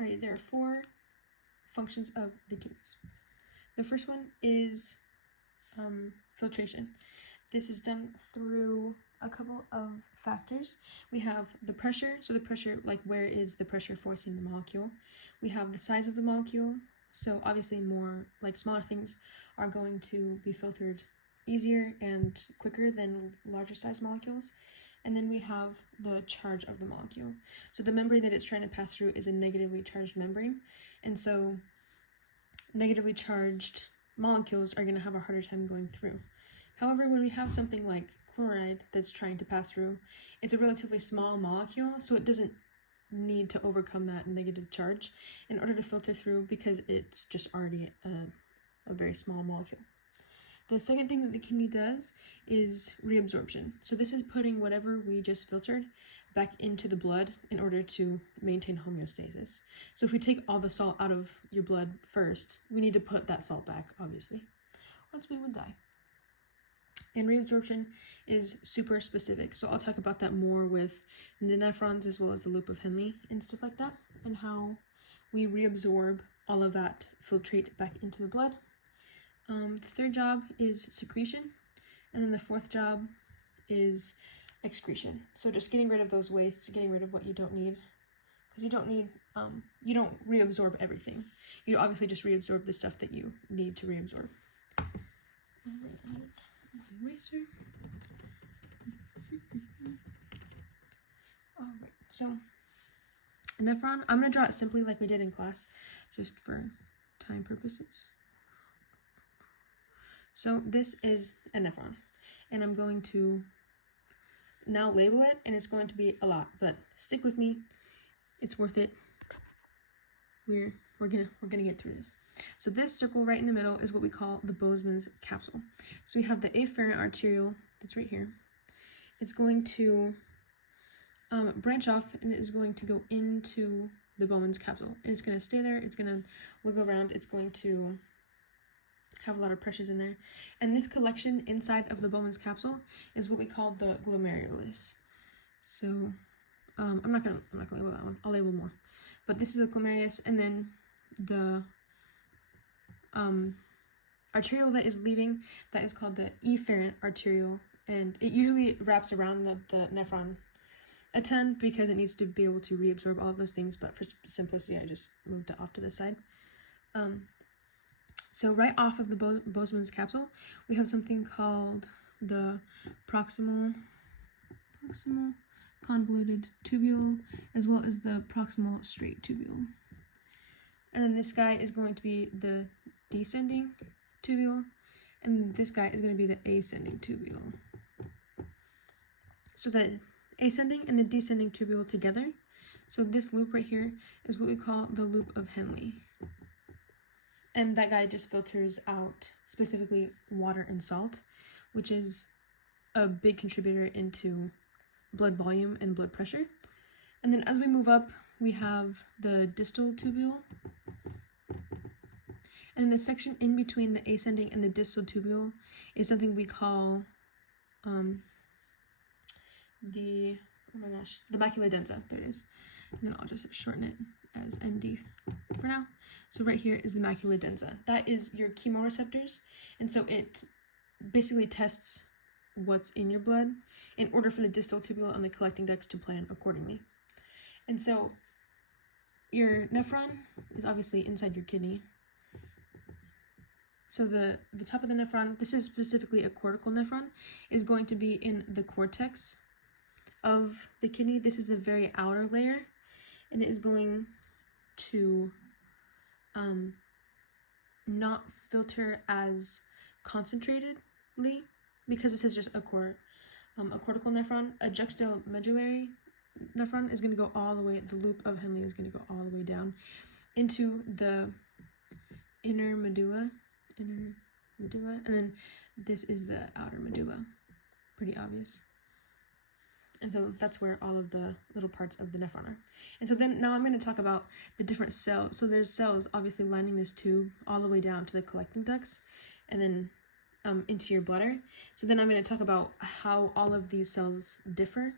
Alright, there are 4 functions of the kidneys. The first one is filtration. This is done through a couple of factors. We have the pressure, so the pressure, like where is the pressure forcing the molecule. We have the size of the molecule, so obviously more, like smaller things are going to be filtered easier and quicker than larger size molecules. And then we have the charge of the molecule. So the membrane that it's trying to pass through is a negatively charged membrane, and so negatively charged molecules are going to have a harder time going through. However, when we have something like chloride that's trying to pass through, it's a relatively small molecule, so it doesn't need to overcome that negative charge in order to filter through because it's just already a very small molecule. The second thing that the kidney does is reabsorption. So this is putting whatever we just filtered back into the blood in order to maintain homeostasis. So if we take all the salt out of your blood first, we need to put that salt back, obviously, or else we would die. And reabsorption is super specific, so I'll talk about that more with the nephrons as well as the loop of Henle and stuff like that, and how we reabsorb all of that filtrate back into the blood. The third job is secretion, and then the fourth job is excretion. So just getting rid of those wastes, getting rid of what you don't need, because you don't need, you don't reabsorb everything. You obviously just reabsorb the stuff that you need to reabsorb. Eraser. Alright, so a nephron, I'm going to draw it simply like we did in class, just for time purposes. So this is a nephron, and I'm going to now label it, and it's going to be a lot, but stick with me, it's worth it. We're gonna get through this. So this circle right in the middle is what we call the Bozeman's capsule. So we have the afferent arteriole that's right here. It's going to branch off, and it is going to go into the Bowman's capsule, and it's going to stay there. It's going to wiggle around. It's going to have a lot of pressures in there, and this collection inside of the Bowman's capsule is what we call the glomerulus. So I'm not gonna label that one. I'll label more, but this is the glomerulus, and then the arteriole that is leaving, that is called the efferent arteriole, and it usually wraps around the nephron a ton because it needs to be able to reabsorb all of those things, but for simplicity I just moved it off to the side. So right off of the Bozeman's capsule, we have something called the proximal convoluted tubule, as well as the proximal straight tubule. And then this guy is going to be the descending tubule, and this guy is going to be the ascending tubule. So the ascending and the descending tubule together, so this loop right here is what we call the loop of Henle. And that guy just filters out specifically water and salt, which is a big contributor into blood volume and blood pressure. And then as we move up, we have the distal tubule. And the section in between the ascending and the distal tubule is something we call the macula densa. There it is. And then I'll just shorten it as MD for now. So right here is the macula densa. That is your chemoreceptors, and so it basically tests what's in your blood in order for the distal tubule and the collecting ducts to plan accordingly. And so your nephron is obviously inside your kidney. So the top of the nephron, this is specifically a cortical nephron, is going to be in the cortex of the kidney. This is the very outer layer, and it is going to not filter as concentratedly because this is just a cortical nephron. A juxtamedullary nephron is going to go all the way, the loop of Henle is going to go all the way down into the inner medulla, and then this is the outer medulla. Pretty obvious. And so that's where all of the little parts of the nephron are. And so then now I'm going to talk about the different cells. So there's cells obviously lining this tube all the way down to the collecting ducts and then into your bladder. So then I'm going to talk about how all of these cells differ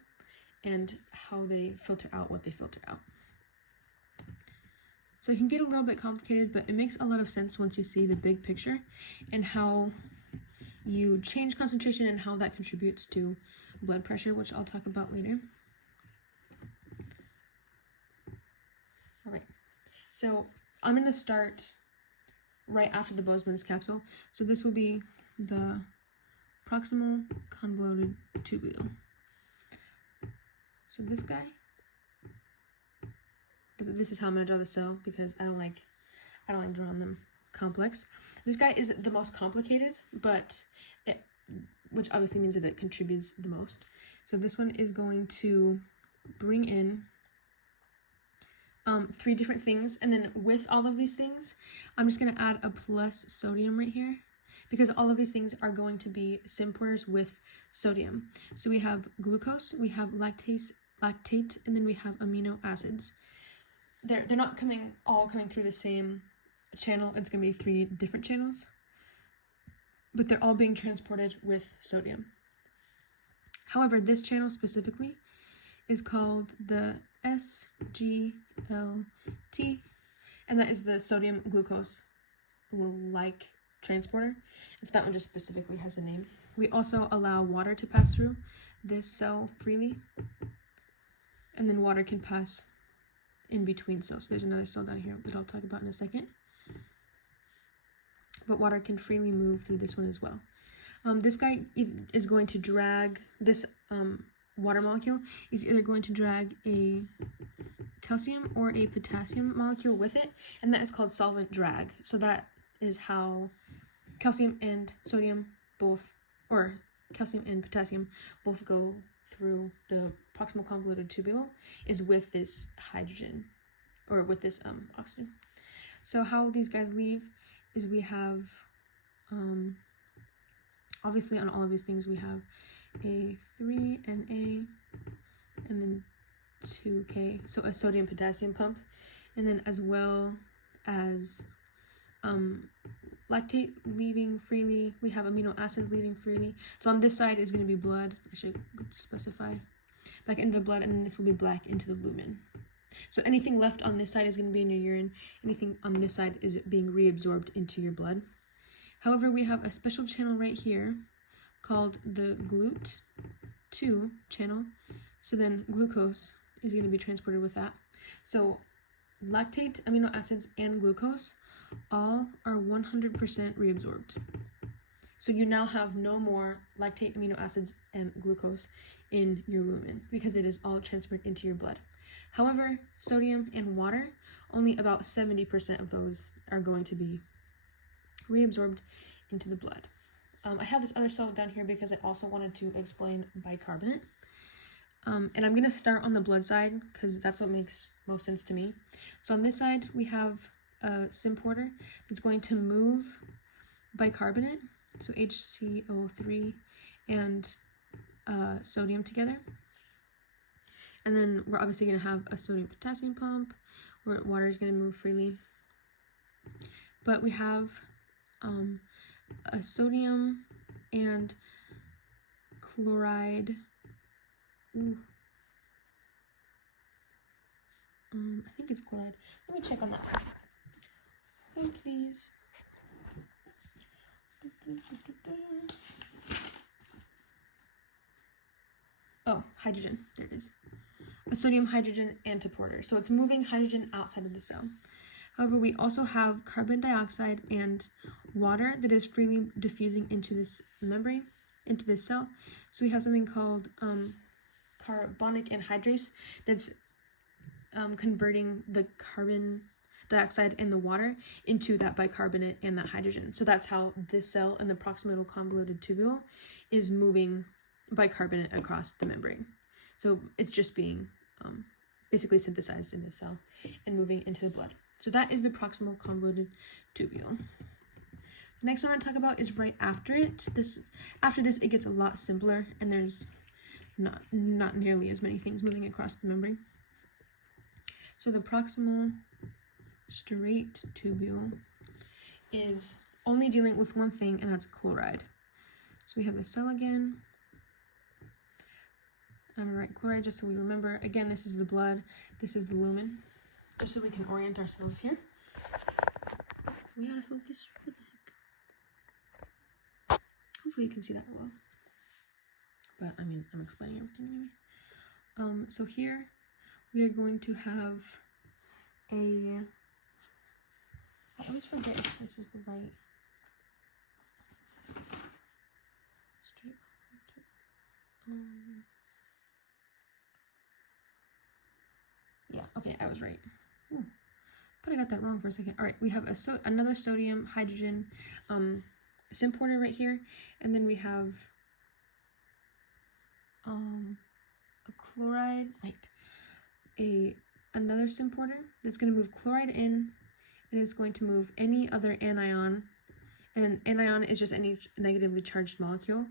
and how they filter out what they filter out. So it can get a little bit complicated, but it makes a lot of sense once you see the big picture and how you change concentration and how that contributes to blood pressure, which I'll talk about later. All right, so I'm going to start right after the Bozeman's capsule. So this will be the proximal convoluted tubule. So this guy, this is how I'm going to draw the cell because I don't like drawing them complex. This guy is the most complicated, but which obviously means that it contributes the most. So this one is going to bring in 3 different things, and then with all of these things, I'm just going to add a plus sodium right here, because all of these things are going to be symporters with sodium. So we have glucose, we have lactate, and then we have amino acids. They're not all coming through the same channel. It's going to be 3 different channels, but they're all being transported with sodium. However, this channel specifically is called the SGLT, and that is the sodium glucose like transporter. And so that one just specifically has a name. We also allow water to pass through this cell freely, and then water can pass in between cells. So there's another cell down here that I'll talk about in a second. But water can freely move through this one as well. This guy is going to drag this water molecule is either going to drag a calcium or a potassium molecule with it, and that is called solvent drag. So that is how calcium and sodium both, or calcium and potassium both go through the proximal convoluted tubule, is with this hydrogen, or with this oxygen. So how these guys leave is we have, obviously on all of these things we have a 3Na and then 2K, so a sodium potassium pump, and then as well as lactate leaving freely, we have amino acids leaving freely. So on this side is going to be blood, I should specify, back into the blood, and then this will be black into the lumen. So anything left on this side is going to be in your urine, anything on this side is being reabsorbed into your blood. However, we have a special channel right here called the GLUT2 channel, so then glucose is going to be transported with that. So lactate, amino acids, and glucose all are 100% reabsorbed. So you now have no more lactate, amino acids, and glucose in your lumen because it is all transferred into your blood. However, sodium and water, only about 70% of those are going to be reabsorbed into the blood. I have this other cell down here because I also wanted to explain bicarbonate. And I'm going to start on the blood side because that's what makes most sense to me. So on this side, we have a symporter that's going to move bicarbonate, so HCO3 and sodium together. And then we're obviously going to have a sodium potassium pump where water is going to move freely. But we have a sodium and chloride. I think it's chloride. Let me check on that. Oh, please. Oh, hydrogen. There it is. A sodium hydrogen antiporter. So it's moving hydrogen outside of the cell. However, we also have carbon dioxide and water that is freely diffusing into this membrane, into this cell. So we have something called carbonic anhydrase that's converting the carbon dioxide and the water into that bicarbonate and that hydrogen. So that's how this cell in the proximal convoluted tubule is moving bicarbonate across the membrane. So it's just being basically synthesized in this cell and moving into the blood. So that is the proximal convoluted tubule. The next one I want to talk about is right after it. After this, it gets a lot simpler, and there's not nearly as many things moving across the membrane. So the proximal straight tubule is only dealing with one thing, and that's chloride. So we have the cell again. I'm going to write chloride just so we remember. Again, this is the blood, this is the lumen. just so we can orient ourselves here. We gotta focus. What the heck? Hopefully you can see that well. But I mean, I'm explaining everything anyway. So here we are going to have I always forget if this is the right straight. Yeah, okay, I was right. Ooh, thought I got that wrong for a second. All right, we have another sodium hydrogen symporter right here, and then we have a chloride, right? Another symporter that's going to move chloride in, and it's going to move any other anion, and an anion is just any negatively charged molecule,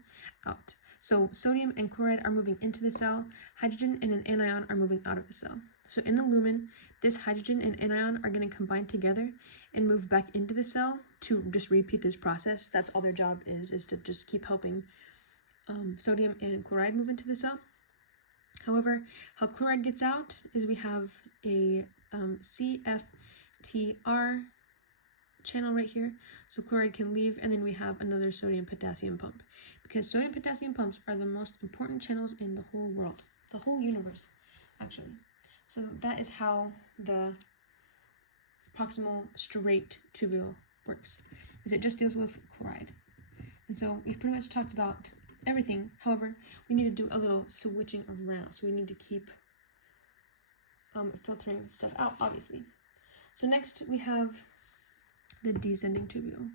out. So sodium and chloride are moving into the cell, hydrogen and an anion are moving out of the cell. So in the lumen, this hydrogen and anion are going to combine together and move back into the cell to just repeat this process. That's all their job is to just keep helping sodium and chloride move into the cell. However, how chloride gets out is we have a CFTR channel right here, so chloride can leave, and then we have another sodium-potassium pump, because sodium-potassium pumps are the most important channels in the whole world, the whole universe, actually. So that is how the proximal straight tubule works, is it just deals with chloride. And so we've pretty much talked about everything. However, we need to do a little switching around, so we need to keep filtering stuff out, obviously. So next we have the descending tubule.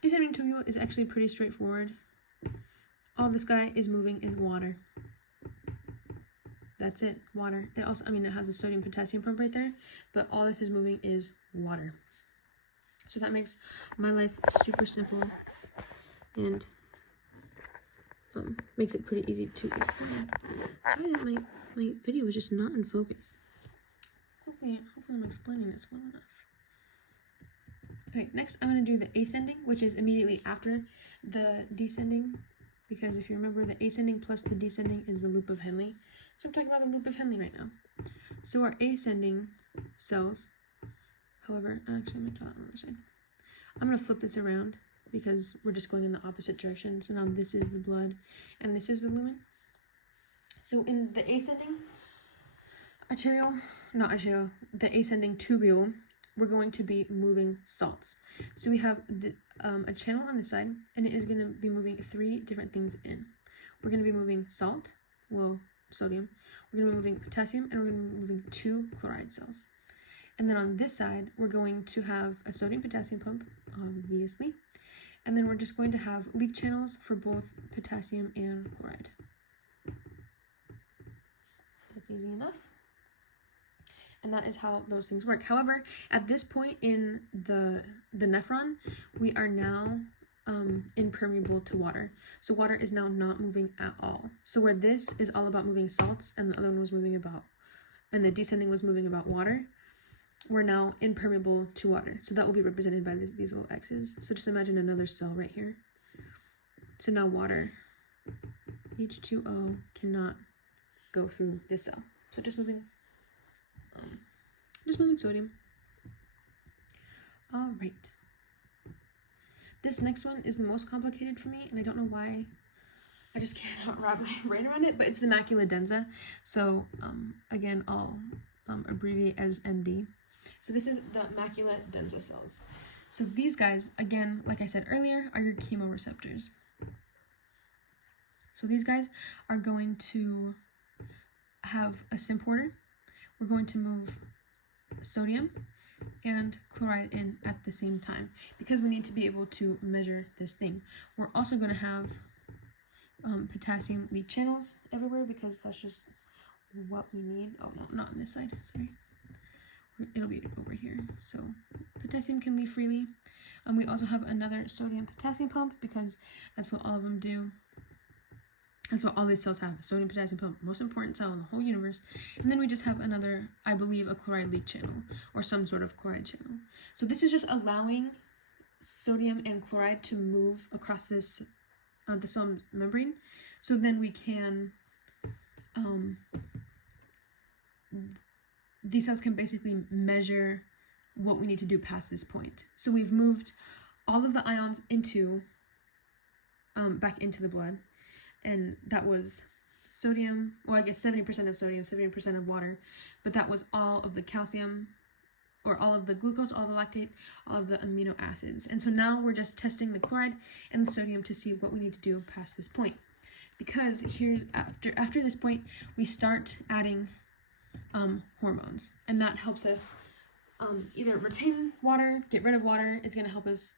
Descending tubule is actually pretty straightforward. All this guy is moving is water. That's it, water. It also, it has a sodium potassium pump right there, but all this is moving is water. So that makes my life super simple and makes it pretty easy to explain. Sorry that my video was just not in focus. Hopefully I'm explaining this well enough. Okay, next I'm going to do the ascending, which is immediately after the descending, because if you remember, the ascending plus the descending is the loop of Henle. So I'm talking about the loop of Henle right now. So our ascending cells, however, actually I'm going to draw that on the other side. I'm going to flip this around because we're just going in the opposite direction. So now this is the blood and this is the lumen. So in the ascending the ascending tubule, we're going to be moving salts. So we have a channel on this side, and it is going to be moving 3 different things in. We're going to be moving salt, sodium, we're going to be moving potassium, and we're going to be moving 2 chloride cells. And then on this side, we're going to have a sodium-potassium pump, obviously, and then we're just going to have leak channels for both potassium and chloride. That's easy enough. And that is how those things work. However, at this point in the nephron, we are now impermeable to water. So water is now not moving at all. So where this is all about moving salts and the other one was moving about, and the descending was moving about water, we're now impermeable to water. So that will be represented by these little X's. So just imagine another cell right here. So now water, H2O, cannot go through this cell. So just moving sodium. All right. This next one is the most complicated for me, and I don't know why. I just cannot wrap my brain around it, but it's the macula densa. So again, I'll abbreviate as MD. So this is the macula densa cells. So these guys, again, like I said earlier, are your chemoreceptors. So these guys are going to have a symporter. We're going to move sodium and chloride in at the same time because we need to be able to measure this thing. We're also going to have potassium leak channels everywhere because that's just what we need. Oh no, not on this side, sorry. It'll be over here. So potassium can leave freely. We also have another sodium potassium pump because that's what all of them do. That's what all these cells have, sodium potassium pump, most important cell in the whole universe. And then we just have another, I believe, a chloride leak channel or some sort of chloride channel. So this is just allowing sodium and chloride to move across this the cell membrane. So then we can these cells can basically measure what we need to do past this point. So we've moved all of the ions into back into the blood, and that was sodium, well, I guess 70% of sodium, 70% of water, but that was all of the calcium, or all of the glucose, all the lactate, all of the amino acids. And so now we're just testing the chloride and the sodium to see what we need to do past this point. Because here's after this point, we start adding hormones, and that helps us either retain water, get rid of water. It's going to help us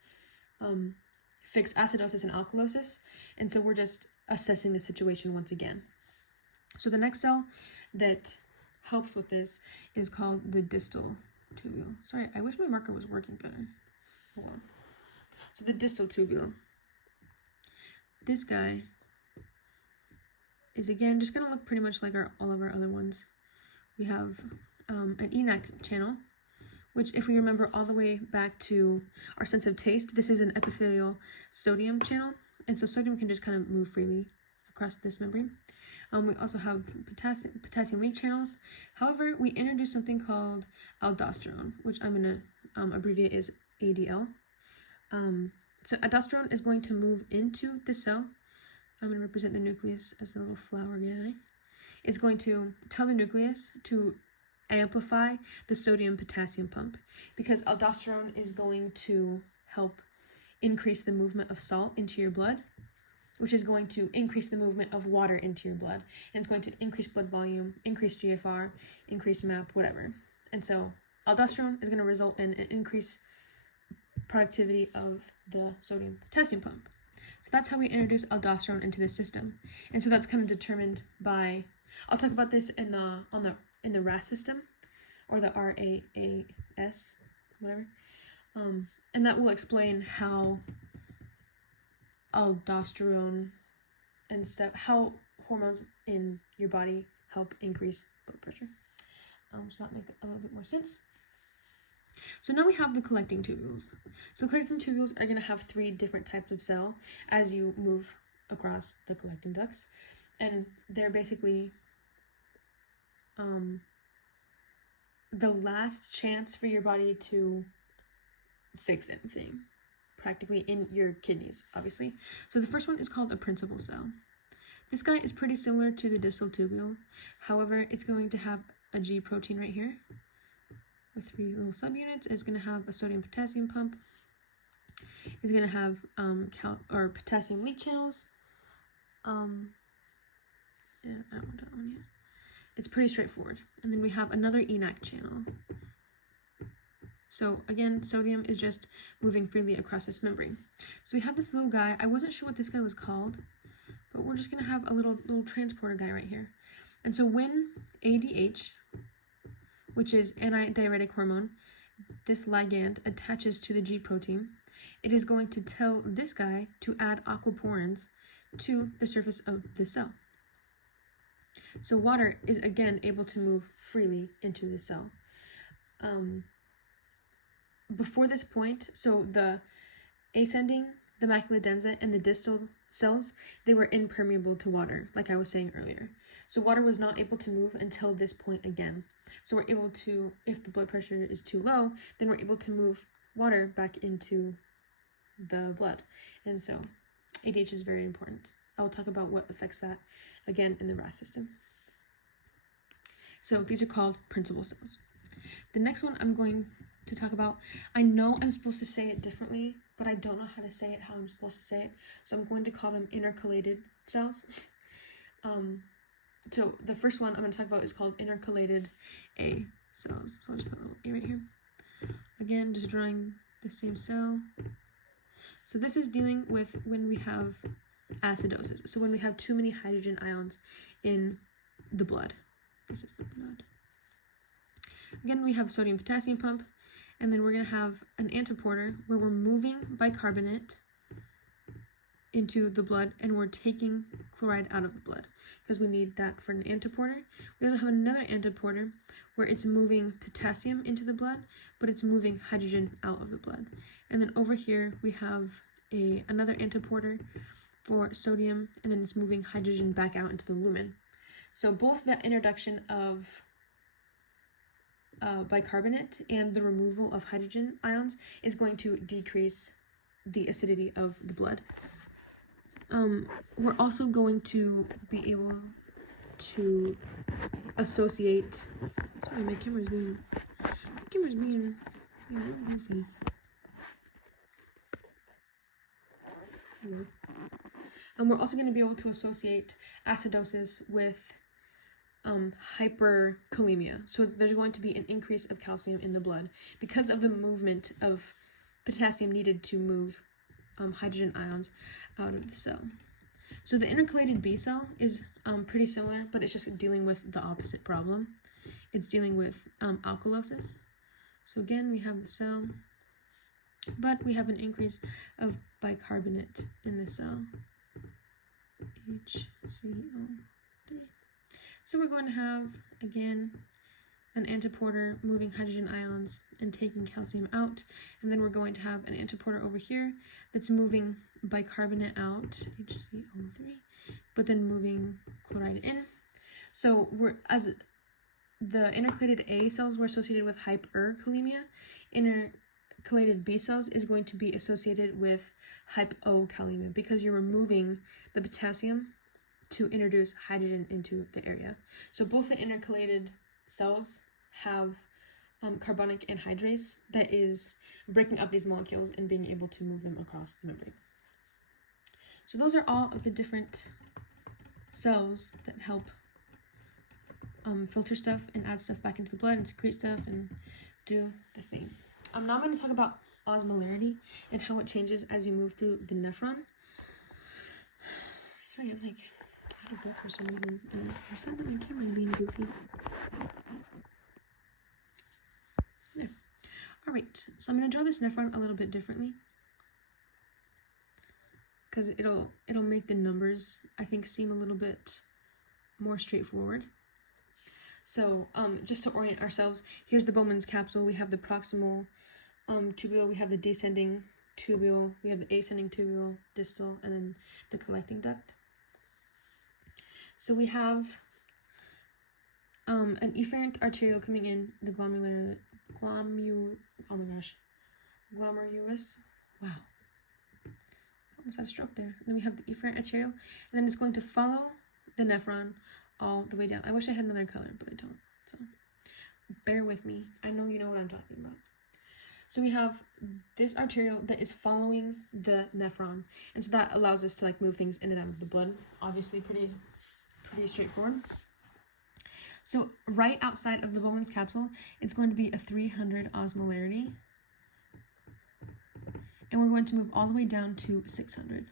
fix acidosis and alkalosis. And so we're just assessing the situation once again. So the next cell that helps with this is called the distal tubule. Sorry, I wish my marker was working better. Hold on. So the distal tubule. This guy is again just going to look pretty much like all of our other ones. We have an ENaC channel, which, if we remember all the way back to our sense of taste, this is an epithelial sodium channel, and so sodium can just kind of move freely across this membrane. We also have potassium leak channels. However, we introduced something called aldosterone, which I'm going to abbreviate as ADL. So aldosterone is going to move into the cell. I'm going to represent the nucleus as a little flower guy. It's going to tell the nucleus to amplify the sodium-potassium pump, because aldosterone is going to help increase the movement of salt into your blood, which is going to increase the movement of water into your blood, and it's going to increase blood volume, increase GFR, increase MAP, whatever. And so aldosterone is going to result in an increased productivity of the sodium-potassium pump. So that's how we introduce aldosterone into the system. And so that's kind of determined by, I'll talk about this in the RAS system, or the RAAS, whatever. And that will explain how aldosterone and stuff, how hormones in your body help increase blood pressure. So that makes a little bit more sense. So now we have the collecting tubules. So collecting tubules are going to have 3 different types of cell as you move across the collecting ducts, and they're basically the last chance for your body to fix anything, practically, in your kidneys, obviously. So the first one is called a principal cell. This guy is pretty similar to the distal tubule. However, it's going to have a G protein right here with 3 little subunits. It's going to have a sodium-potassium pump. It's going to have potassium leak channels. Yeah, I don't want that one yet. It's pretty straightforward. And then we have another ENaC channel. So again, sodium is just moving freely across this membrane. So we have this little guy. I wasn't sure what this guy was called, but we're just going to have a little transporter guy right here. And so when ADH, which is antidiuretic hormone, this ligand attaches to the G protein, it is going to tell this guy to add aquaporins to the surface of the cell. So water is again able to move freely into the cell. Before this point, so the ascending, the macula densa, and the distal cells, they were impermeable to water, like I was saying earlier. So water was not able to move until this point again. So we're able to, if the blood pressure is too low, then we're able to move water back into the blood. And so ADH is very important. I will talk about what affects that again in the RAS system. So these are called principal cells. The next one I'm going to talk about, I know I'm supposed to say it differently, but I don't know how to say it how I'm supposed to say it. So I'm going to call them intercalated cells. So the first one I'm going to talk about is called intercalated A cells. So I'll just put a little A right here. Again, just drawing the same cell. So this is dealing with when we have acidosis. So when we have too many hydrogen ions in the blood. This is the blood. Again, we have sodium-potassium pump, and then we're going to have an antiporter where we're moving bicarbonate into the blood, and we're taking chloride out of the blood because we need that for an antiporter. We also have another antiporter where it's moving potassium into the blood, but it's moving hydrogen out of the blood. And then over here we have another antiporter for sodium, and then it's moving hydrogen back out into the lumen. So both the introduction of bicarbonate and the removal of hydrogen ions is going to decrease the acidity of the blood. We're also going to be able to associate. Sorry, my camera's being real goofy. And we're also going to be able to associate acidosis with hyperkalemia. So there's going to be an increase of calcium in the blood because of the movement of potassium needed to move hydrogen ions out of the cell. So the intercalated B cell is pretty similar, but it's just dealing with the opposite problem. It's dealing with alkalosis. So again, we have the cell, but we have an increase of bicarbonate in the cell, HCO3. So we're going to have, again, an antiporter moving hydrogen ions and taking calcium out, and then we're going to have an antiporter over here that's moving bicarbonate out, HCO3, but then moving chloride in. So the intercalated A cells were associated with hyperkalemia. Intercalated B cells is going to be associated with hypokalemia because you're removing the potassium to introduce hydrogen into the area. So both the intercalated cells have carbonic anhydrase that is breaking up these molecules and being able to move them across the membrane. So those are all of the different cells that help filter stuff and add stuff back into the blood and secrete stuff and do the thing. Now I'm going to talk about osmolarity and how it changes as you move through the nephron. Sorry, I'm out of breath for some reason. I'm sad that my camera is being goofy. There. Alright, so I'm going to draw this nephron a little bit differently because it'll make the numbers, I think, seem a little bit more straightforward. So just to orient ourselves, here's the Bowman's capsule. We have the proximal tubule, we have the descending tubule, we have the ascending tubule, distal, and then the collecting duct. So we have an efferent arteriole coming in, the glomerulus. Wow. Almost had a stroke there. And then we have the efferent arteriole, and then it's going to follow the nephron all the way down. I wish I had another color, but I don't. So bear with me. I know you know what I'm talking about. So we have this arteriole that is following the nephron, and so that allows us to move things in and out of the blood. Obviously, pretty straightforward. So right outside of the Bowman's capsule, it's going to be a 300 osmolarity, and we're going to move all the way down to 600.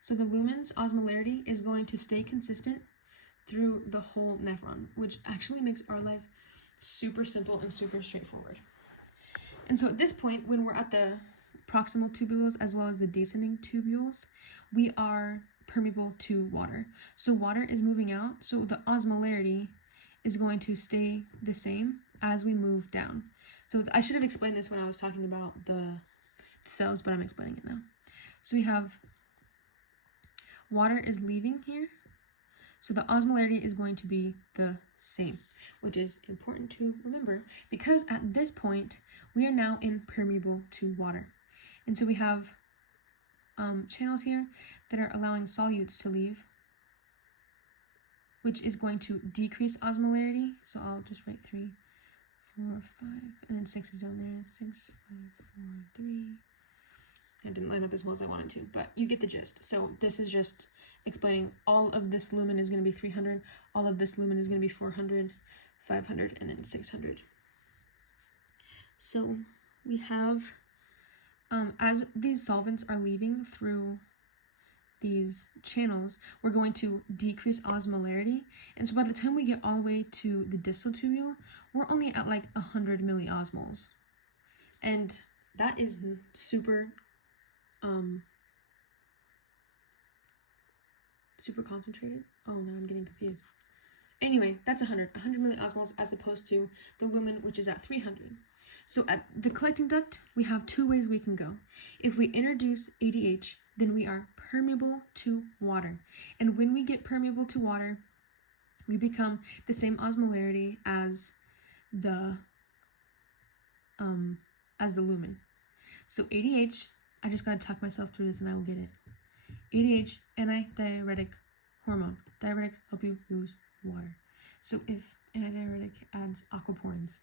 So the lumen's osmolarity is going to stay consistent through the whole nephron, which actually makes our life super simple and super straightforward. And so at this point, when we're at the proximal tubules as well as the descending tubules, we are permeable to water. So water is moving out, so the osmolarity is going to stay the same as we move down. So I should have explained this when I was talking about the cells, but I'm explaining it now. So we have water is leaving here, so the osmolarity is going to be the same, which is important to remember because at this point we are now impermeable to water. And so we have channels here that are allowing solutes to leave, which is going to decrease osmolarity. So I'll just write 3, 4, 5, and then 6 is down there. 6, 5, 4, 3. It didn't line up as well as I wanted to, but you get the gist. So this is just explaining all of this lumen is going to be 300, all of this lumen is going to be 400, 500, and then 600. So we have, as these solvents are leaving through these channels, we're going to decrease osmolarity, and so by the time we get all the way to the distal tubule, we're only at 100 milliosmoles, and that is super concentrated. Oh, now I'm getting confused. Anyway, that's 100 milliosmoles as opposed to the lumen, which is at 300. So at the collecting duct, we have two ways we can go. If we introduce ADH, then we are permeable to water. And when we get permeable to water, we become the same osmolarity as the as the lumen. So ADH, I just gotta talk myself through this and I will get it. ADH, antidiuretic hormone. Diuretics help you lose water. So if antidiuretic adds aquaporins.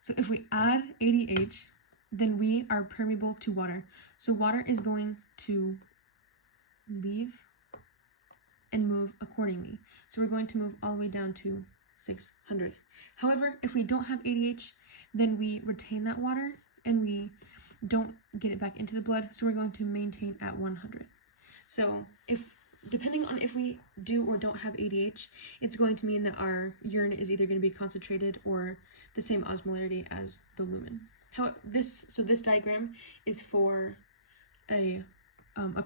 So if we add ADH, then we are permeable to water. So water is going to leave and move accordingly. So we're going to move all the way down to 600. However, if we don't have ADH, then we retain that water and we don't get it back into the blood. So we're going to maintain at 100. So depending on if we do or don't have ADH, it's going to mean that our urine is either going to be concentrated or the same osmolarity as the lumen. This diagram is for a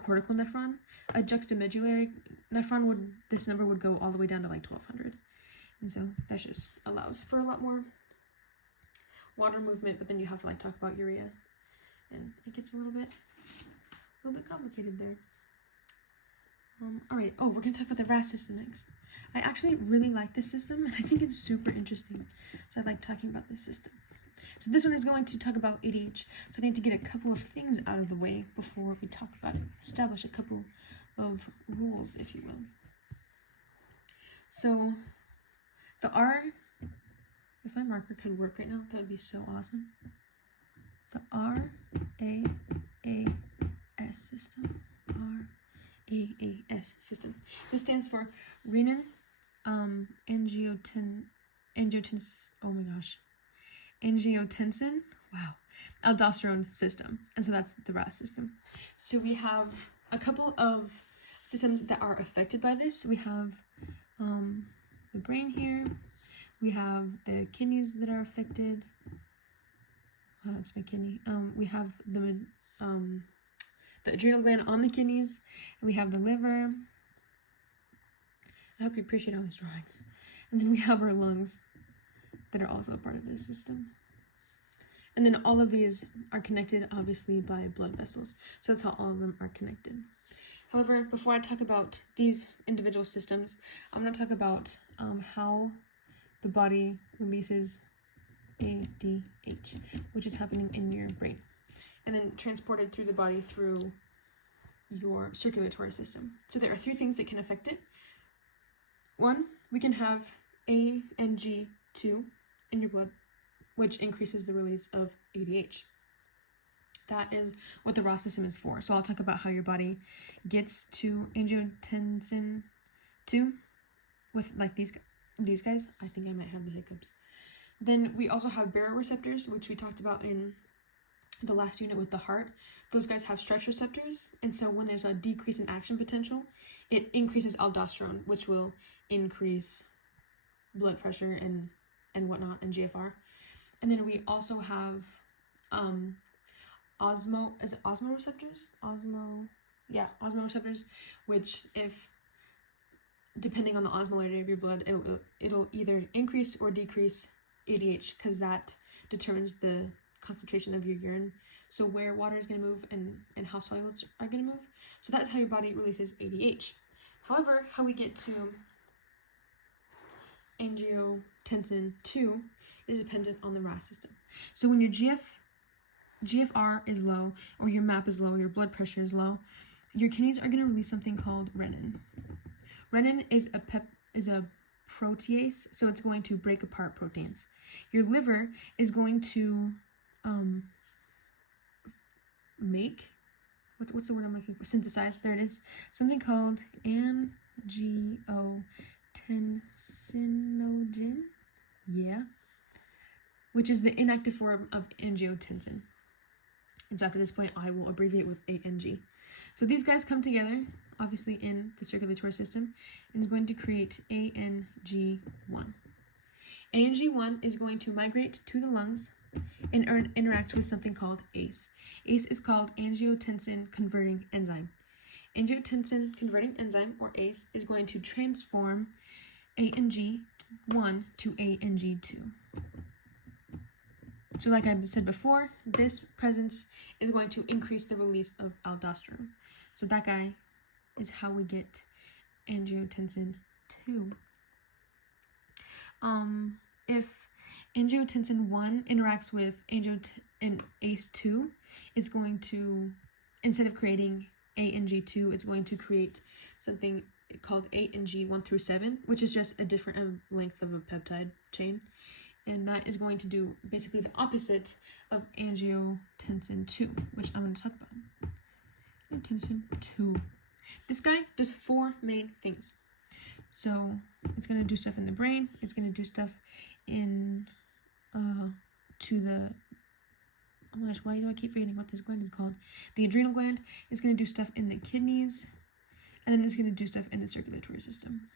cortical nephron. A juxtamedullary nephron this number would go all the way down to like 1200. And so that just allows for a lot more water movement, but then you have to like talk about urea, and it gets a little bit complicated there. Alright, we're gonna talk about the RAS system next. I actually really like this system, and I think it's super interesting. So I like talking about this system. So this one is going to talk about ADH. So I need to get a couple of things out of the way before we talk about it. Establish a couple of rules, if you will. So the R, if my marker could work right now, that would be so awesome. The RAAS system. RAAS system. This stands for renin angiotensin, aldosterone system. And so that's the RAS system. So we have a couple of systems that are affected by this. We have the brain here. We have the kidneys that are affected. That's my kidney. We have the adrenal gland on the kidneys. And we have the liver. I hope you appreciate all these drawings. And then we have our lungs that are also a part of this system. And then all of these are connected, obviously, by blood vessels. So that's how all of them are connected. However, before I talk about these individual systems, I'm going to talk about how the body releases ADH, which is happening in your brain, and then transported through the body through your circulatory system. So there are three things that can affect it. One, we can have ANG2 in your blood, which increases the release of ADH. That is what the RAS system is for. So I'll talk about how your body gets to angiotensin 2 with like these guys. I think I might have the hiccups. Then we also have baroreceptors, which we talked about in the last unit with the heart. Those guys have stretch receptors, and so when there's a decrease in action potential, it increases aldosterone, which will increase blood pressure and whatnot, and GFR. And then we also have osmoreceptors, which, if depending on the osmolarity of your blood, it'll either increase or decrease ADH, because that determines the concentration of your urine, so where water is going to move and how solutes are going to move. So that's how your body releases ADH. However, how we get to angiotensin 2 is dependent on the RAS system. So when your GFR is low, or your MAP is low, or your blood pressure is low, your kidneys are going to release something called renin. Renin is a protease, so it's going to break apart proteins. Your liver is going to make, what's the word I'm looking for? Synthesize, there it is. Something called angiotensinogen, which is the inactive form of angiotensin. And so after this point, I will abbreviate with ANG. So these guys come together, obviously in the circulatory system, and is going to create ANG1. ANG1 is going to migrate to the lungs and interact with something called ACE. ACE is called angiotensin converting enzyme. Angiotensin converting enzyme, or ACE, is going to transform ANG1 to ANG2. So like I said before, this presence is going to increase the release of aldosterone. So that guy is how we get angiotensin 2. If angiotensin 1 interacts with ACE2, it's going to, instead of creating ANG2, it's going to create something called ANG1 through 7, which is just a different length of a peptide chain. And that is going to do basically the opposite of angiotensin 2, which I'm going to talk about. Angiotensin 2. This guy does 4 main things. So it's going to do stuff in the brain. It's going to do stuff in to the, oh my gosh, why do I keep forgetting what this gland is called? The adrenal gland is going to do stuff in the kidneys, and then it's going to do stuff in the circulatory system.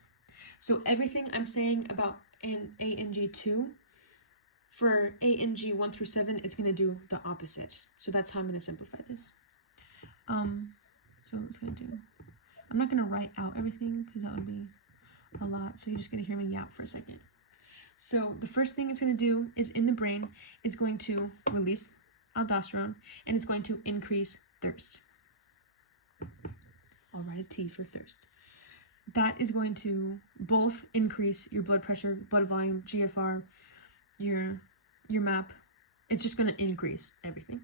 So everything I'm saying about an ANG2, for ANG1 through 7, it's going to do the opposite. So that's how I'm going to simplify this. So it's going to do, I'm not going to write out everything because that would be a lot. So you're just going to hear me yap for a second. So the first thing it's going to do is in the brain, it's going to release aldosterone, and it's going to increase thirst. I'll write a T for thirst. That is going to both increase your blood pressure, blood volume, GFR, your MAP. It's just going to increase everything.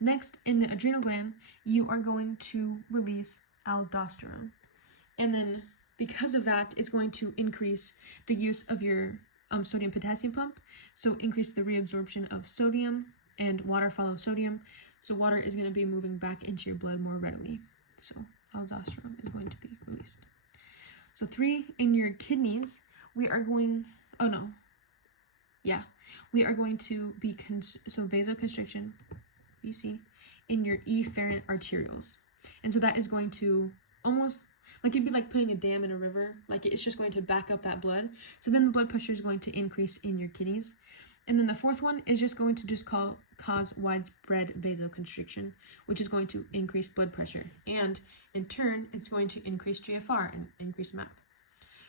Next, in the adrenal gland, you are going to release aldosterone. And then because of that, it's going to increase the use of your sodium-potassium pump. So increase the reabsorption of sodium, and water follows sodium. So water is going to be moving back into your blood more readily. So aldosterone is going to be released. So 3, in your kidneys, we are going to be, so vasoconstriction, VC, in your efferent arterioles. And so that is going to almost, like it'd be like putting a dam in a river, like it's just going to back up that blood. So then the blood pressure is going to increase in your kidneys. And then the 4th one is just going to cause widespread vasoconstriction, which is going to increase blood pressure. And in turn, it's going to increase GFR and increase MAP.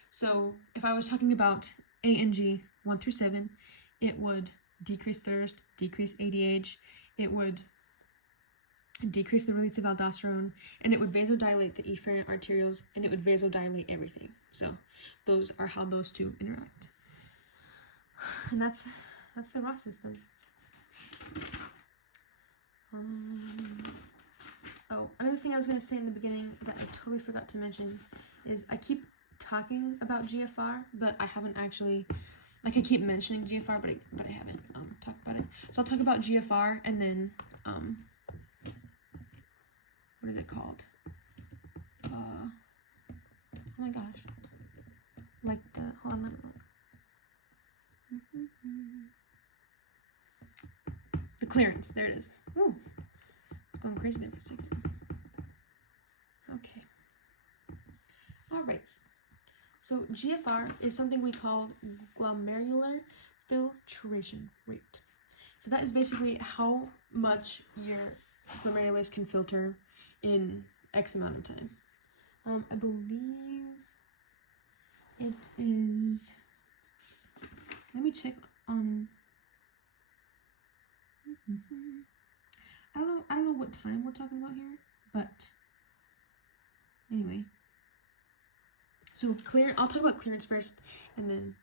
So if I was talking about ANG 1 through 7, it would decrease thirst, decrease ADH, it would decrease the release of aldosterone, and it would vasodilate the efferent arterioles, and it would vasodilate everything. So those are how those two interact. And that's the raw system. Another thing I was going to say in the beginning that I totally forgot to mention is I keep talking about GFR, but I haven't actually, like I keep mentioning GFR, but I haven't talked about it. So I'll talk about GFR and then, what is it called? Oh my gosh. Like hold on, let me look. The clearance, there it is. Ooh, it's going crazy there for a second. Okay. All right. So GFR is something we call glomerular filtration rate. So that is basically how much your glomerulus can filter in X amount of time. I believe it is, let me check on, I don't know what time we're talking about here, but anyway. So I'll talk about clearance first, and then,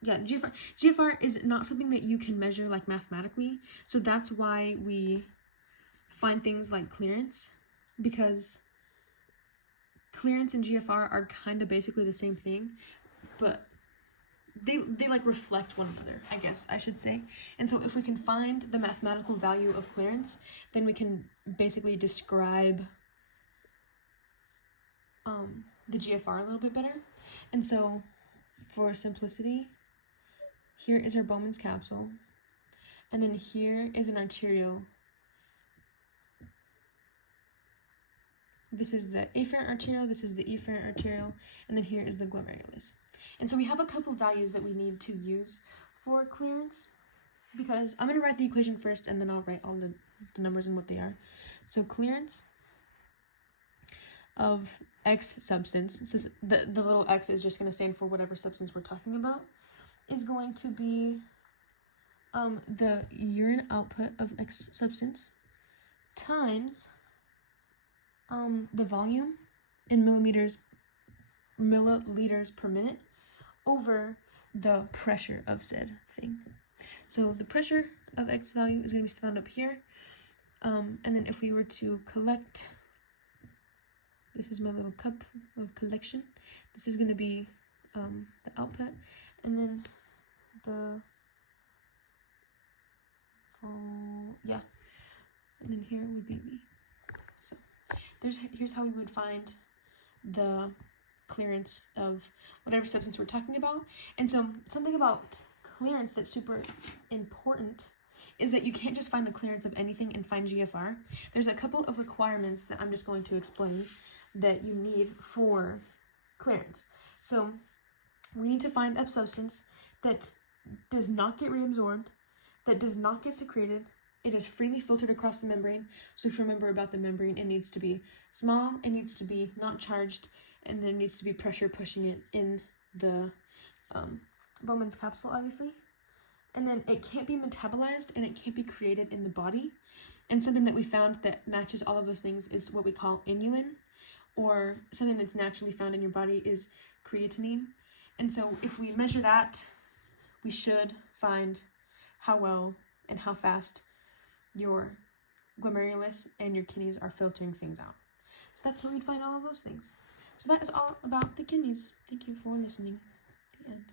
yeah, GFR is not something that you can measure like mathematically, so that's why we find things like clearance, because clearance and GFR are kind of basically the same thing, but they like reflect one another, I guess I should say. And so if we can find the mathematical value of clearance, then we can basically describe the GFR a little bit better. And so for simplicity, here is our Bowman's capsule, and then here is an arteriole. This is the afferent arteriole, this is the efferent arteriole, and then here is the glomerulus. And so we have a couple values that we need to use for clearance, because I'm going to write the equation first, and then I'll write all the numbers and what they are. So clearance of X substance, so the little x is just going to stand for whatever substance we're talking about, is going to be the urine output of X substance times the volume in milliliters per minute over the pressure of said thing. So the pressure of X value is going to be found up here. And then if we were to collect, this is my little cup of collection. This is going to be the output, and then and then here would be V. So here's how we would find the clearance of whatever substance we're talking about. And so something about clearance that's super important is that you can't just find the clearance of anything and find GFR. There's a couple of requirements that I'm just going to explain that you need for clearance. So we need to find a substance that does not get reabsorbed, that does not get secreted, it is freely filtered across the membrane. So if you remember about the membrane, it needs to be small, it needs to be not charged, and there needs to be pressure pushing it in the Bowman's capsule, obviously. And then it can't be metabolized and it can't be created in the body. And something that we found that matches all of those things is what we call inulin, or something that's naturally found in your body is creatinine. And so if we measure that, we should find how well and how fast your glomerulus and your kidneys are filtering things out. So that's where we'd find all of those things. So that is all about the kidneys. Thank you for listening. The end.